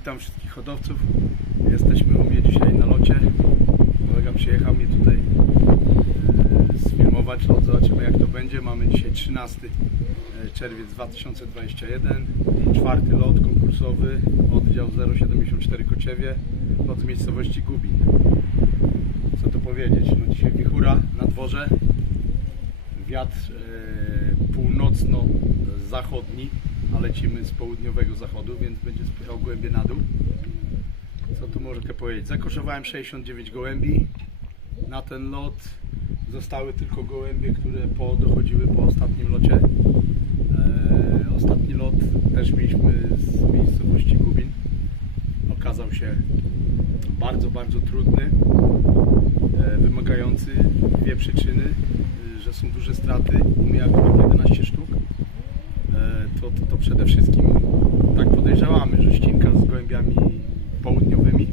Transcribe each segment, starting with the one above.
Witam wszystkich hodowców. Jesteśmy u mnie dzisiaj na locie. Kolega przyjechał mnie tutaj e, sfilmować lot. Zobaczymy jak to będzie. Mamy dzisiaj 13 czerwiec 2021. Czwarty lot konkursowy. Oddział 074 Kociewie. Lot z miejscowości Gubin. Co tu powiedzieć? No dzisiaj wichura na dworze. Wiatr e, północno-zachodni, a lecimy z południowego zachodu, więc będzie spychał głębie na dół. Co tu mogę powiedzieć? Zakoszowałem 69 gołębi na ten lot. Zostały tylko gołębie, które po, dochodziły po ostatnim locie. E, ostatni lot też mieliśmy z miejscowości Gubin. Okazał się bardzo, bardzo trudny e, wymagający dwie przyczyny, e, że są duże straty, u akurat 11 sztuk, to, to, to przede wszystkim tak podejrzewamy, że ścinka z gołębiami południowymi,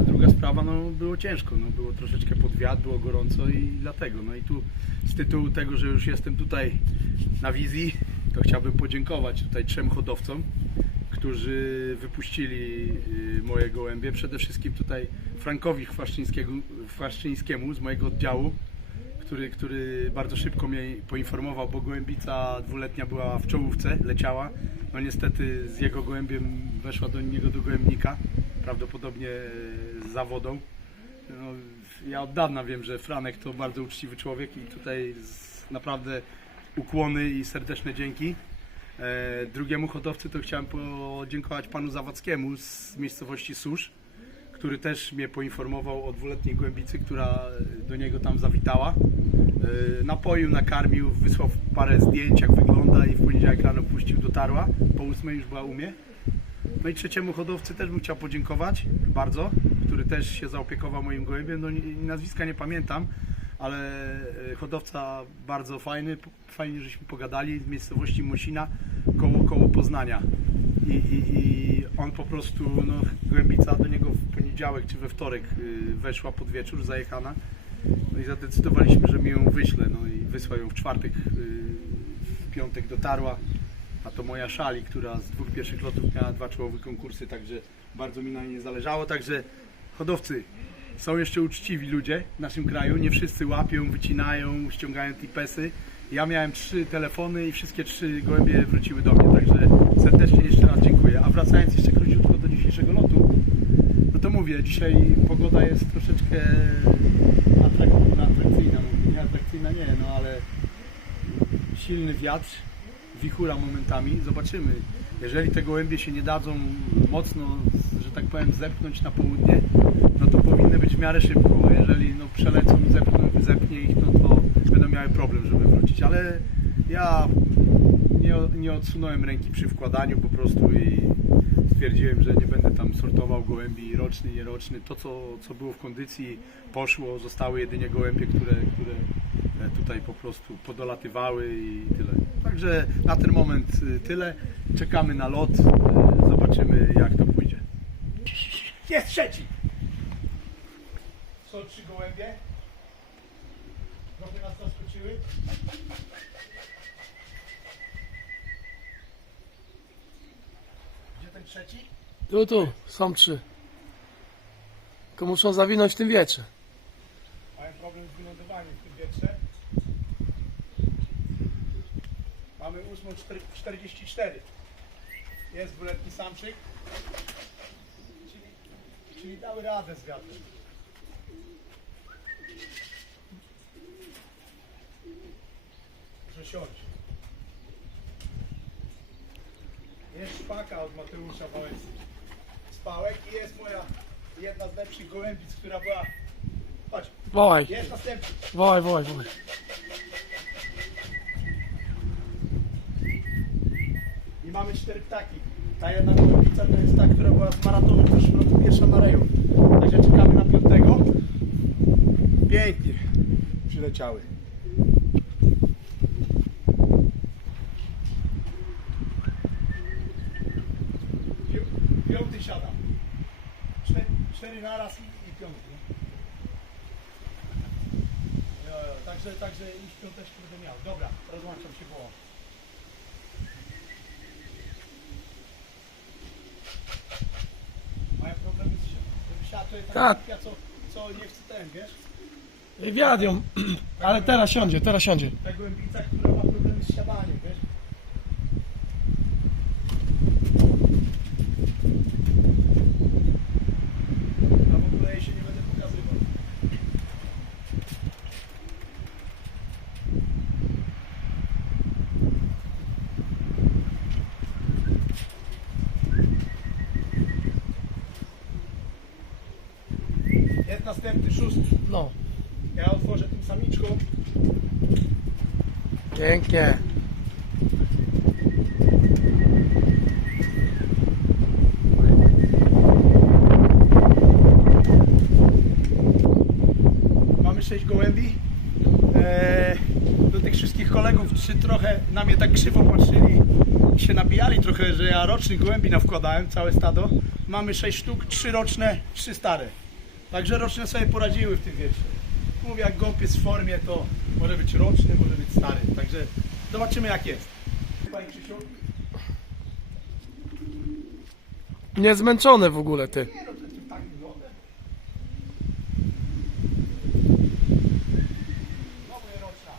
a druga sprawa, no było ciężko, no było troszeczkę pod wiatr, było gorąco i dlatego, no i tu z tytułu tego, że już jestem tutaj na wizji, to chciałbym podziękować tutaj trzem hodowcom, którzy wypuścili y, moje gołębie. Przede wszystkim tutaj Frankowi Chwaszczyńskiemu, Chwaszczyńskiemu z mojego oddziału, który, który bardzo szybko mnie poinformował, bo gołębica dwuletnia była w czołówce, leciała. No niestety z jego gołębiem weszła do niego do gołębnika, prawdopodobnie z zawodą. No, ja od dawna wiem, że Franek to bardzo uczciwy człowiek i tutaj naprawdę ukłony i serdeczne dzięki. E, drugiemu hodowcy to chciałem podziękować panu Zawadzkiemu z miejscowości Susz, który też mnie poinformował o dwuletniej głębicy, która do niego tam zawitała. E, napoił, nakarmił, wysłał parę zdjęć jak wygląda i w poniedziałek rano puścił, dotarła. Po ósmej już była u mnie. No i trzeciemu hodowcy też bym chciał podziękować bardzo, który też się zaopiekował moim gołębiem. No nazwiska nie pamiętam, ale e, hodowca bardzo fajny, fajnie żeśmy pogadali z miejscowości Mosina koło, koło Poznania. I, i, I on po prostu, no, gołębica do niego poniedziałek czy we wtorek y, weszła pod wieczór, zajechana. No i zadecydowaliśmy, że mi ją wyślę. No i wysłał ją w czwartek, y, w piątek dotarła. A to moja szali, która z dwóch pierwszych lotów miała dwa czołowe konkursy, także bardzo mi na niej zależało. Także hodowcy, są jeszcze uczciwi ludzie w naszym kraju. Nie wszyscy łapią, wycinają, ściągają tipesy. Ja miałem trzy telefony i wszystkie trzy gołębie wróciły do mnie, także serdecznie jeszcze raz dziękuję. A wracając jeszcze króciutko do dzisiejszego lotu, no to mówię, dzisiaj pogoda jest troszeczkę atrak- atrakcyjna, nie atrakcyjna nie, no ale silny wiatr, wichura momentami, zobaczymy. Jeżeli te gołębie się nie dadzą mocno, że tak powiem, zepchnąć na południe, no to powinny być w miarę szybko. Jeżeli no, przelecą i zepchnie ich, no to będą miały problem, żeby wrócić. Ale ja nie, nie odsunąłem ręki przy wkładaniu po prostu i stwierdziłem, że nie będę tam sortował gołębi roczny, nieroczny. To, co, co było w kondycji poszło, zostały jedynie gołębie, które, które e, tutaj po prostu podolatywały i tyle. Także na ten moment y, tyle. Czekamy na lot. y, Zobaczymy jak to pójdzie. Jest trzeci! Są trzy gołębie. Trochę nas zaskoczyły. Ten trzeci? Tu, tu, są trzy. Tylko muszą zawinąć w tym wietrze. Mają problem z wylądowaniem w tym wietrze. Mamy 8.44. Jest dwuletni samczyk. Czyli, czyli dały radę z wiatrem. Że siąść. Jest szpaka od Mateusza Wałęsy. Spałek i jest moja jedna z lepszych gołębic, która była... Chodź, Wołaj, jest następny. wołaj, wołaj, wołaj. I mamy cztery ptaki. Ta jedna gołębica to jest ta, która była z maratonu w zeszłym roku pierwsza na rejon. Także czekamy na piątego. Pięknie przyleciały. Cztery, naraz i, i piąty. nie? Jo, jo, Także, także już piąteczkę będę miał. Dobra, rozłączam się, bo... to jest Tak. taka co, co nie chce ten, wiesz? Wiatr ją, ale teraz siądzie, teraz siądzie. Ta głębica, która ma problemy z siadaniem, wiesz? A w ogóle jej się nie będę pokazywał. Jest następny, szósty. No, Ja otworzę tym samiczką. Pięknie. Mamy sześć gołębi. Eee, do tych wszystkich kolegów, czy trochę na mnie tak krzywo patrzyli i się nabijali trochę, że ja rocznych gołębi nawkładałem, całe stado. Mamy sześć sztuk, trzy roczne, trzy stare. Także roczne sobie poradziły w tym wietrze. Mówię, jak gąb jest w formie, to może być roczny, może być stary. Także zobaczymy jak jest. Panie Krzysiu? Niezmęczone w ogóle ty. Nie no, to jest tak wygląda. Znowu je roczna.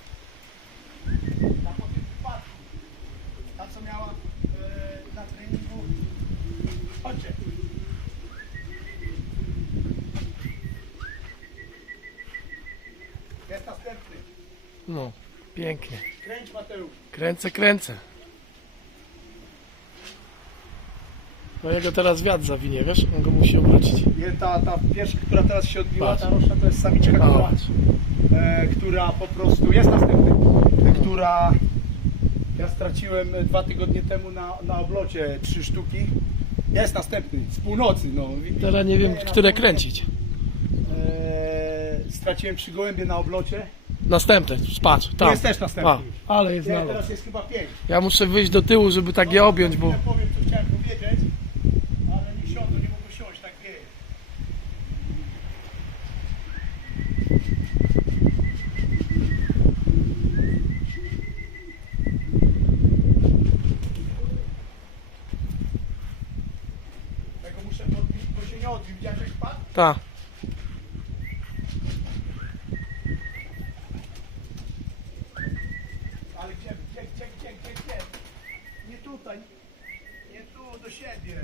Ta po tym wypadku. Ta co miała e, na treningu. Chodźcie. Jest następny. No, pięknie. Kręć Mateusz. Kręcę, kręcę. No jego teraz wiatr zawinie, wiesz? On go musi obrócić. Nie, ta, ta pierwsza, która teraz się odbiła, Patrz. ta roczna to jest samiczka, która, e, która po prostu jest następny, e, która ja straciłem e, dwa tygodnie temu na, na oblocie trzy sztuki. Jest następny, z północy. No. Teraz nie wiem, które kręcić. E, straciłem trzy gołębie na oblocie. Następny, patrz, tam. jest też następny. A, ale jest Nie, nalot. teraz jest chyba pięć. Ja muszę wyjść do tyłu, żeby tak je objąć, bo... Ja powiem, co chciałem powiedzieć, ale nie siądę, nie mogę siąść, tak wieje. Tego muszę podbić, bo się nie odbił. Widziałeś jak spadł? Ta. Ale gdzie, gdzie, gdzie, gdzie, gdzie, gdzie? Nie tutaj. Nie tu, do siebie.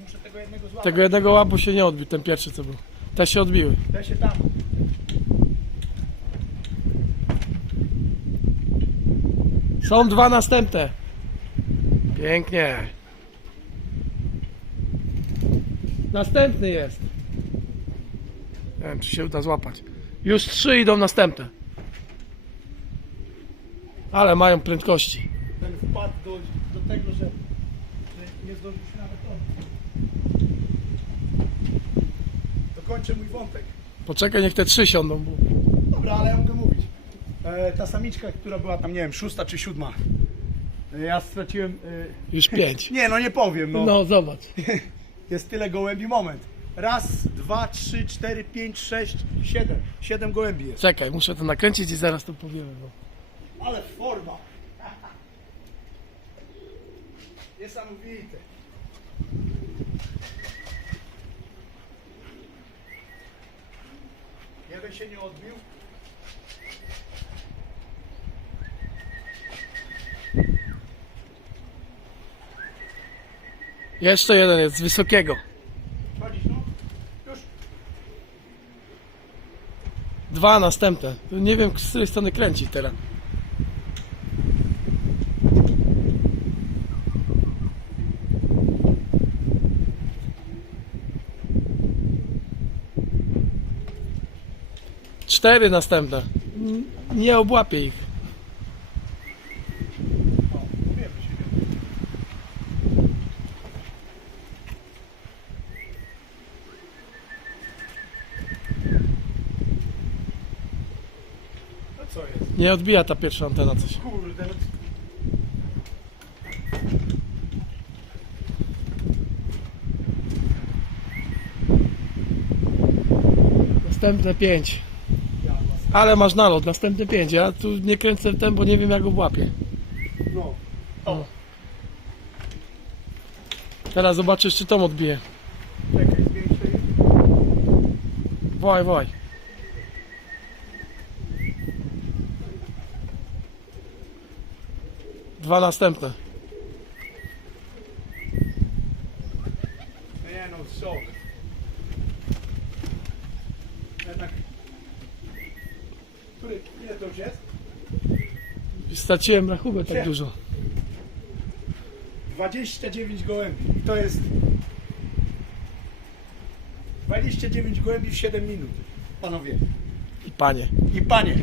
Muszę tego jednego złapać. Tego jednego łapu się nie odbił, ten pierwszy co był. Te się odbiły. Te się tam. Są dwa następne. Pięknie. Następny jest. Nie wiem, czy się uda złapać. Już trzy idą następne. Ale mają prędkości. Ten wpadł do, do tego, że, że nie zdążył się nawet odbić. Dokończę mój wątek. Poczekaj, niech te trzy siądą. Bo... Dobra, ale ja mogę mówić. E, ta samiczka, która była tam, nie wiem, szósta czy siódma. E, ja straciłem... E, Już pięć. nie, no nie powiem, no. No, zobacz. Jest tyle gołębi, moment. Raz, dwa, trzy, cztery, pięć, sześć, siedem. Siedem gołębi jest. Czekaj, muszę to nakręcić i zaraz to powiemy. Bo... Ale forma. Niesamowite. Jeden się nie odbił. Jeszcze jeden jest z wysokiego. No? Dwa następne. Nie wiem, z której strony kręcić teraz. Cztery następne. Nie obłapię ich. Nie odbija ta pierwsza antena coś. Następne pięć. Ale masz nalot, następne pięć. Ja tu nie kręcę w ten, bo nie wiem jak obłapię. No. O, Teraz zobaczysz, czy tą odbije. czekaj. Wołaj, wołaj. Dwa następne. Nie no, sok. Jednak... Który, ile to już jest? Straciłem rachubę tak Gdzie? dużo. 29 gołębi. I to jest 29 gołębi w 7 minut. Panowie. I panie. I panie,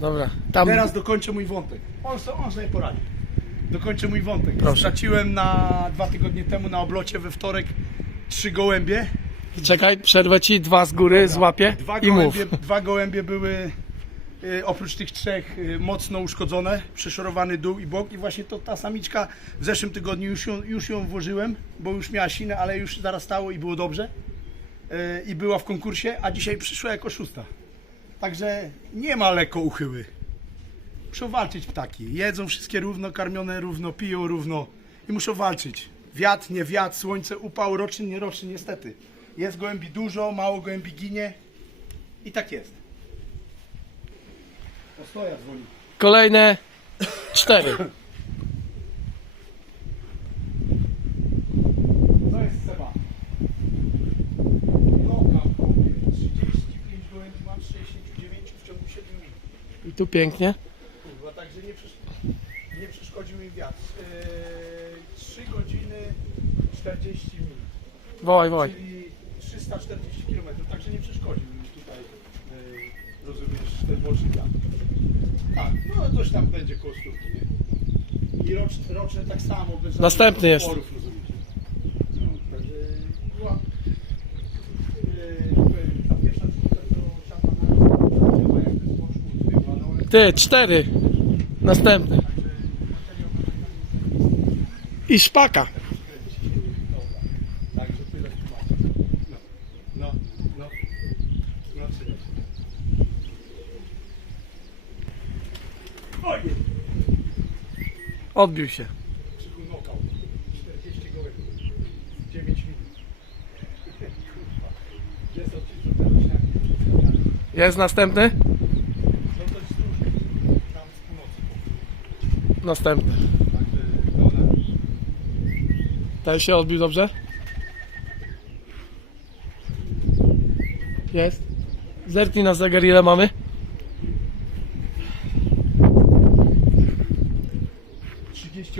Dobra, tam teraz dokończę mój wątek. On, so- on sobie poradzi. Dokończę mój wątek. Proszę. Straciłem na dwa tygodnie temu na oblocie we wtorek trzy gołębie. czekaj, przerwę ci, dwa z góry złapię Dwa i mów. gołębie, dwa gołębie były oprócz tych trzech y, mocno uszkodzone, przeszorowany dół i bok i właśnie to ta samiczka w zeszłym tygodniu już ją, już ją włożyłem, bo już miała sinę, ale już zarastało i było dobrze y, i była w konkursie, a dzisiaj przyszła jako szósta. Także nie ma lekko uchyły. Muszą walczyć ptaki. Jedzą wszystkie równo, karmione równo, piją równo i muszą walczyć. Wiatr, nie wiatr, słońce, upał, roczny, nieroczny, niestety. Jest gołębi dużo, mało gołębi ginie i tak jest. Ostoja dzwoni. Kolejne cztery. To jest Seba. Chłopie. 35 gołębi mam, 69 w ciągu 7 minut. I tu pięknie. Kurwa, także nie, przesz nie przeszkodził mi wiatr. Eee, 3 godziny 40 minut. Wołaj, wołaj. Czyli 340 km, także nie przeszkodził mi rozumiesz, ten młodszy. Tak, no coś tam będzie koło nie? I roczne tak samo, bez Następny jest. otworów, no, e, ta pierwsza to. Ty, cztery. Następny. I szpaka. Odbił się. Jest następny? Następny. Ten się odbił dobrze? Jest. Zerknij na zegar, ile mamy?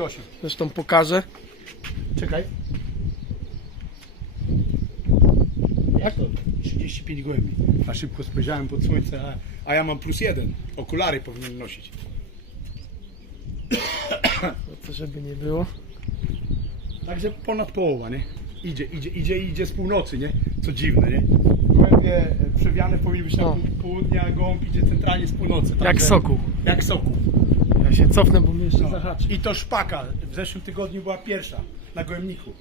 Trzydzieści osiem. Zresztą pokażę. Czekaj. Jak to? 35 gołębi. Na szybko spojrzałem pod słońce, a, a ja mam plus jeden. Okulary powinien nosić. No to żeby nie było. Także ponad połowa, nie? Idzie, idzie, idzie, idzie z północy, nie? Co dziwne, nie? Gołębie e, przewiane powinny być na No. pół- południe, a gołąb idzie centralnie z północy. Jak soku. Jak soku. Ja się cofnę, bo mnie jeszcze No. zahaczy. I to szpaka w zeszłym tygodniu była pierwsza na gołębniku.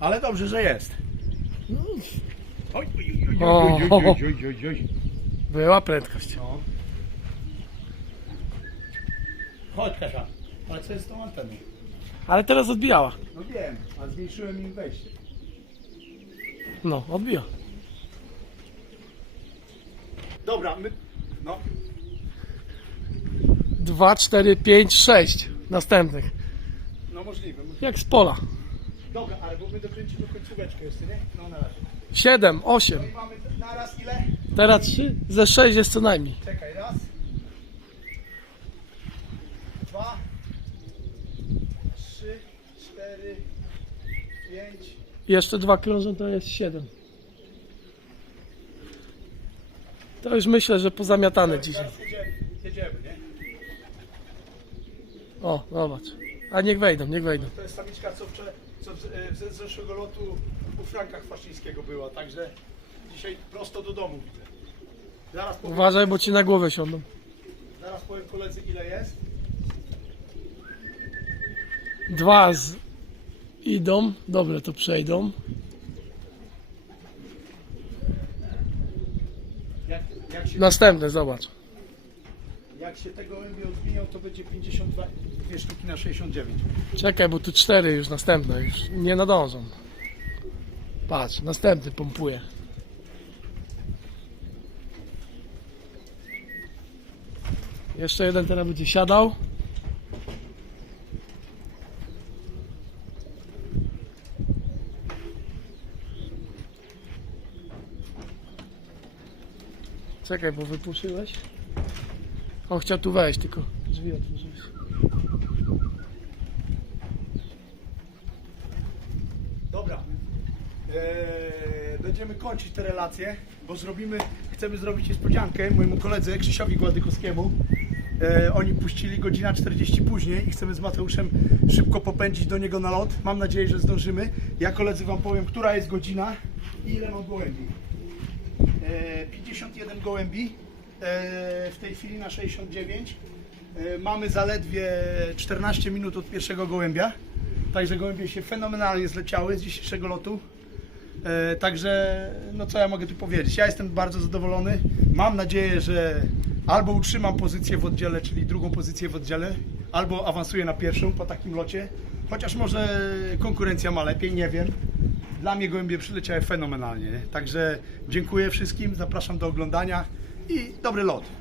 Ale dobrze, że jest. Oj, oj, oj, oj, oj, oj, oj, oj, oj, oj. Była prędkość. No. Chodź Kasia, ale co jest z tą anteną? Ale teraz odbijała. No wiem, a zmniejszyłem im wejście. No, odbija. Dobra, my... No, Dwa, cztery, pięć, sześć następnych. no możliwe. możliwe. Jak z pola. Dobra, ale bo my dokręcimy końcóweczkę jeszcze, nie? No na razie. Siedem, osiem. No i mamy na raz ile? Teraz trzy. Ze sześć jest co najmniej. Czekaj, raz. Dwa. Trzy, cztery, pięć. Jeszcze dwa krążą, to jest siedem. To już myślę, że pozamiatane dzisiaj. Zaraz jedzie, jedziemy, nie? O, zobacz. A niech wejdą, niech wejdą. To jest samiczka, co, wczoraj, co e, z, zeszłego lotu u Franka Chwaszczyńskiego była, także dzisiaj prosto do domu widzę. Zaraz powiem, Uważaj, bo ci na głowę siądą. zaraz powiem koledzy ile jest. Dwa z... idą. Dobre, to przejdą. Jak, jak, się, Następne, zobacz. Jak się tego gołębie odbiją, to będzie 52 dwie sztuki na 69. Czekaj, bo tu cztery już następne, już nie nadążą. Patrz, następny pompuje. Jeszcze jeden teraz będzie siadał. Czekaj, bo wypuszyłeś. On chciał tu wejść, tylko drzwi otworzyłeś. Dobra. Eee, będziemy kończyć te relacje, bo zrobimy, chcemy zrobić niespodziankę mojemu koledze Krzysiowi Gładykowskiemu. Eee, oni puścili godzina 40 później i chcemy z Mateuszem szybko popędzić do niego na lot. Mam nadzieję, że zdążymy. Ja koledzy wam powiem, która jest godzina i ile mam gołębi. Eee, 51 gołębi eee, w tej chwili na 69. Eee, mamy zaledwie 14 minut od pierwszego gołębia. Także gołębie się fenomenalnie zleciały z dzisiejszego lotu. E, także, no co ja mogę tu powiedzieć? Ja jestem bardzo zadowolony. Mam nadzieję, że albo utrzymam pozycję w oddziale, czyli drugą pozycję w oddziale, albo awansuję na pierwszą po takim locie. Chociaż może konkurencja ma lepiej, nie wiem. Dla mnie gołębie przyleciały fenomenalnie. Także dziękuję wszystkim, zapraszam do oglądania i dobry lot.